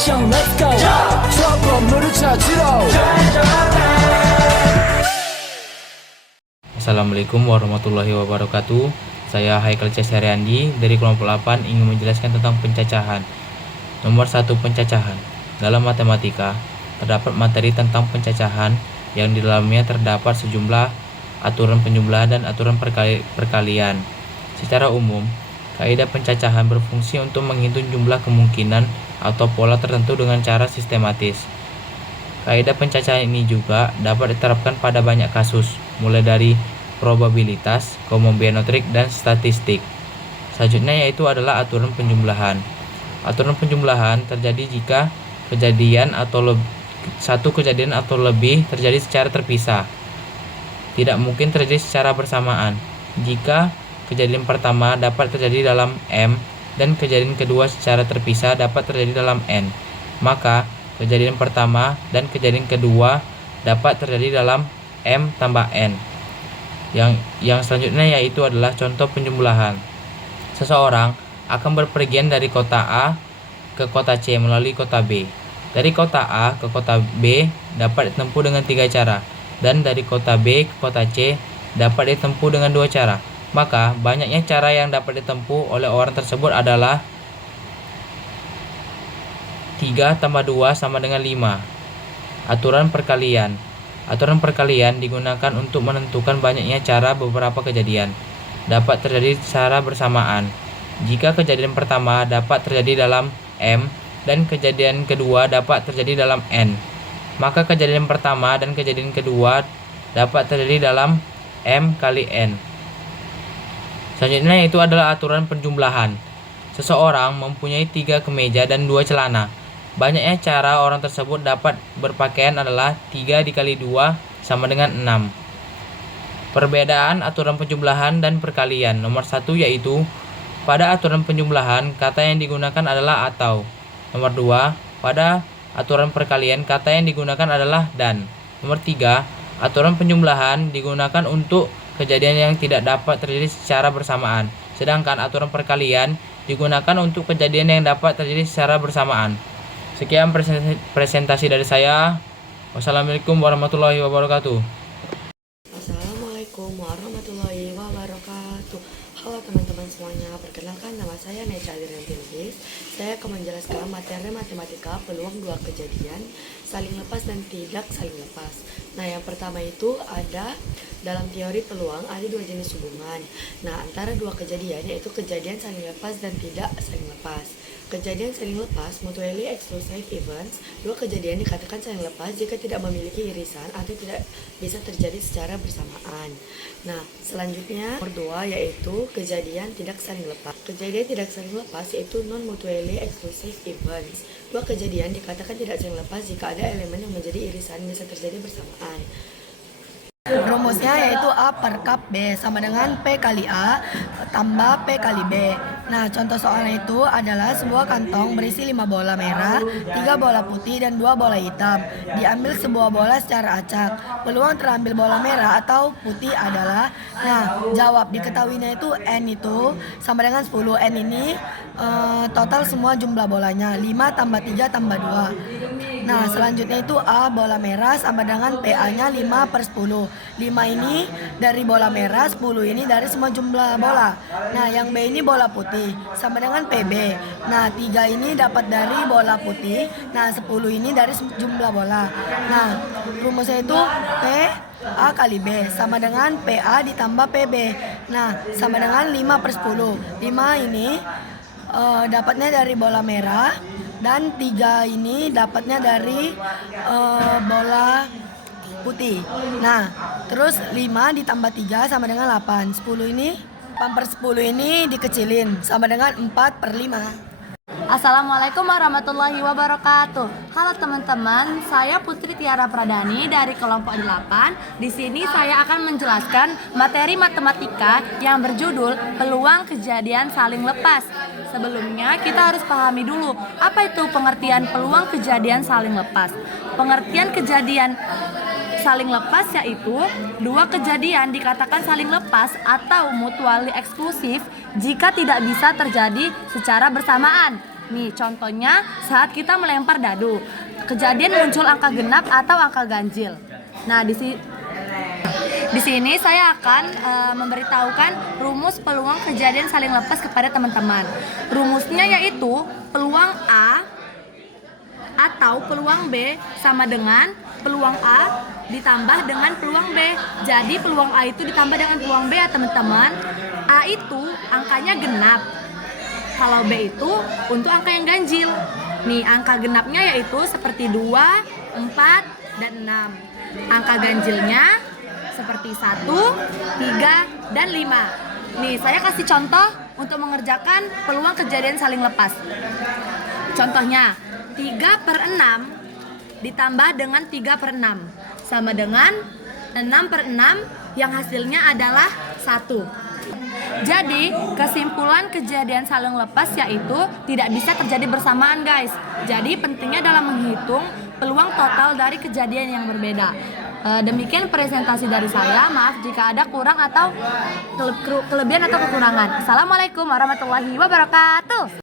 action let's go 저 건물을 찾으러 Assalamualaikum warahmatullahi wabarakatuh. Saya Haikal C. Saryandi dari kelompok 8 ingin menjelaskan tentang pencacahan. Nomor 1, pencacahan. Dalam matematika, terdapat materi tentang pencacahan yang di dalamnya terdapat sejumlah aturan penjumlahan dan aturan perkalian. Secara umum, kaidah pencacahan berfungsi untuk menghitung jumlah kemungkinan atau pola tertentu dengan cara sistematis. Kaidah pencacahan ini juga dapat diterapkan pada banyak kasus, mulai dari probabilitas, kombinatorik, dan statistik. Selanjutnya yaitu adalah aturan penjumlahan. Aturan penjumlahan terjadi jika satu kejadian atau lebih terjadi secara terpisah. Tidak mungkin terjadi secara bersamaan. Jika kejadian pertama dapat terjadi dalam M dan kejadian kedua secara terpisah dapat terjadi dalam N, maka kejadian pertama dan kejadian kedua dapat terjadi dalam M tambah N. Yang selanjutnya yaitu adalah contoh penjumlahan. Seseorang akan berpergian dari kota A ke kota C melalui kota B. Dari kota A ke kota B dapat ditempuh dengan 3 cara, dan dari kota B ke kota C dapat ditempuh dengan 2 cara. Maka banyaknya cara yang dapat ditempuh oleh orang tersebut adalah 3 tambah 2 sama dengan 5. Aturan perkalian. Aturan perkalian digunakan untuk menentukan banyaknya cara beberapa kejadian dapat terjadi secara bersamaan. Jika kejadian pertama dapat terjadi dalam M dan kejadian kedua dapat terjadi dalam N, maka kejadian pertama dan kejadian kedua dapat terjadi dalam M kali N. Selanjutnya itu adalah aturan penjumlahan. Seseorang mempunyai 3 kemeja dan 2 celana. Banyaknya cara orang tersebut dapat berpakaian adalah 3 dikali 2 sama dengan 6. Perbedaan aturan penjumlahan dan perkalian. Nomor 1 yaitu pada aturan penjumlahan kata yang digunakan adalah atau. Nomor 2, pada aturan perkalian kata yang digunakan adalah dan. Nomor 3, aturan penjumlahan digunakan untuk kejadian yang tidak dapat terjadi secara bersamaan, sedangkan aturan perkalian digunakan untuk kejadian yang dapat terjadi secara bersamaan. Sekian presentasi dari saya. Wassalamualaikum warahmatullahi wabarakatuh. Assalamualaikum warahmatullahi wabarakatuh. Halo teman-teman semuanya, perkenalkan nama saya Neca Adrianti Lubis. Saya akan menjelaskan materi matematika peluang 2 kejadian saling lepas dan tidak saling lepas. Nah, yang pertama itu ada dalam teori peluang ada 2 jenis hubungan. Nah, antara 2 kejadian yaitu kejadian saling lepas dan tidak saling lepas. Kejadian saling lepas, mutually exclusive events, 2 kejadian dikatakan saling lepas jika tidak memiliki irisan atau tidak bisa terjadi secara bersamaan. Nah, selanjutnya nomor 2 yaitu kejadian tidak saling lepas. Kejadian tidak saling lepas yaitu non-mutually exclusive events. 2 kejadian dikatakan tidak saling lepas jika ada elemen yang menjadi irisan bisa terjadi bersamaan. Rumusnya yaitu A per kap B sama dengan P kali A tambah P kali B. Nah, contoh soalnya itu adalah sebuah kantong berisi 5 bola merah, 3 bola putih, dan 2 bola hitam. Diambil sebuah bola secara acak. Peluang terambil bola merah atau putih adalah, nah, jawab diketahuinya itu N itu sama dengan 10. N ini total semua jumlah bolanya, 5 tambah 3 tambah 2. Nah, selanjutnya itu A bola merah sama dengan PA-nya 5 per 10. 5 ini dari bola merah, 10 ini dari semua jumlah bola. Nah, yang B ini bola putih sama dengan PB. Nah, 3 ini dapat dari bola putih. Nah, 10 ini dari jumlah bola. Nah, rumusnya itu P A kali B sama dengan PA ditambah PB. Nah, sama dengan 5 per 10. 5 ini dapatnya dari bola merah, dan 3 ini dapatnya dari bola putih. Nah, terus 5 ditambah 3 sama dengan 8. 10 ini 8 per 10 ini dikecilin sama dengan 4 per 5. Assalamualaikum warahmatullahi wabarakatuh. Halo teman-teman, saya Putri Tiara Pradani dari kelompok 8. Di sini saya akan menjelaskan materi matematika yang berjudul peluang kejadian saling lepas. Sebelumnya kita harus pahami dulu apa itu pengertian peluang kejadian saling lepas. Pengertian kejadian saling lepas yaitu 2 kejadian dikatakan saling lepas atau mutually eksklusif jika tidak bisa terjadi secara bersamaan. Nih, contohnya saat kita melempar dadu. Kejadian muncul angka genap atau angka ganjil. Nah, di sini saya akan memberitahukan rumus peluang kejadian saling lepas kepada teman-teman. Rumusnya yaitu peluang A atau peluang B sama dengan peluang A ditambah dengan peluang B. Jadi peluang A itu ditambah dengan peluang B ya teman-teman. A itu angkanya genap. Kalau B itu untuk angka yang ganjil. Nih, angka genapnya yaitu seperti 2, 4, dan 6. Angka ganjilnya seperti 1, 3, dan 5. Nih, saya kasih contoh untuk mengerjakan peluang kejadian saling lepas. Contohnya, 3/6 ditambah dengan 3/6 sama dengan 6/6 yang hasilnya adalah 1. Jadi, kesimpulan kejadian saling lepas yaitu tidak bisa terjadi bersamaan, guys. Jadi, pentingnya dalam menghitung peluang total dari kejadian yang berbeda. Demikian presentasi dari saya. Maaf jika ada kurang atau kelebihan atau kekurangan. Assalamualaikum warahmatullahi wabarakatuh.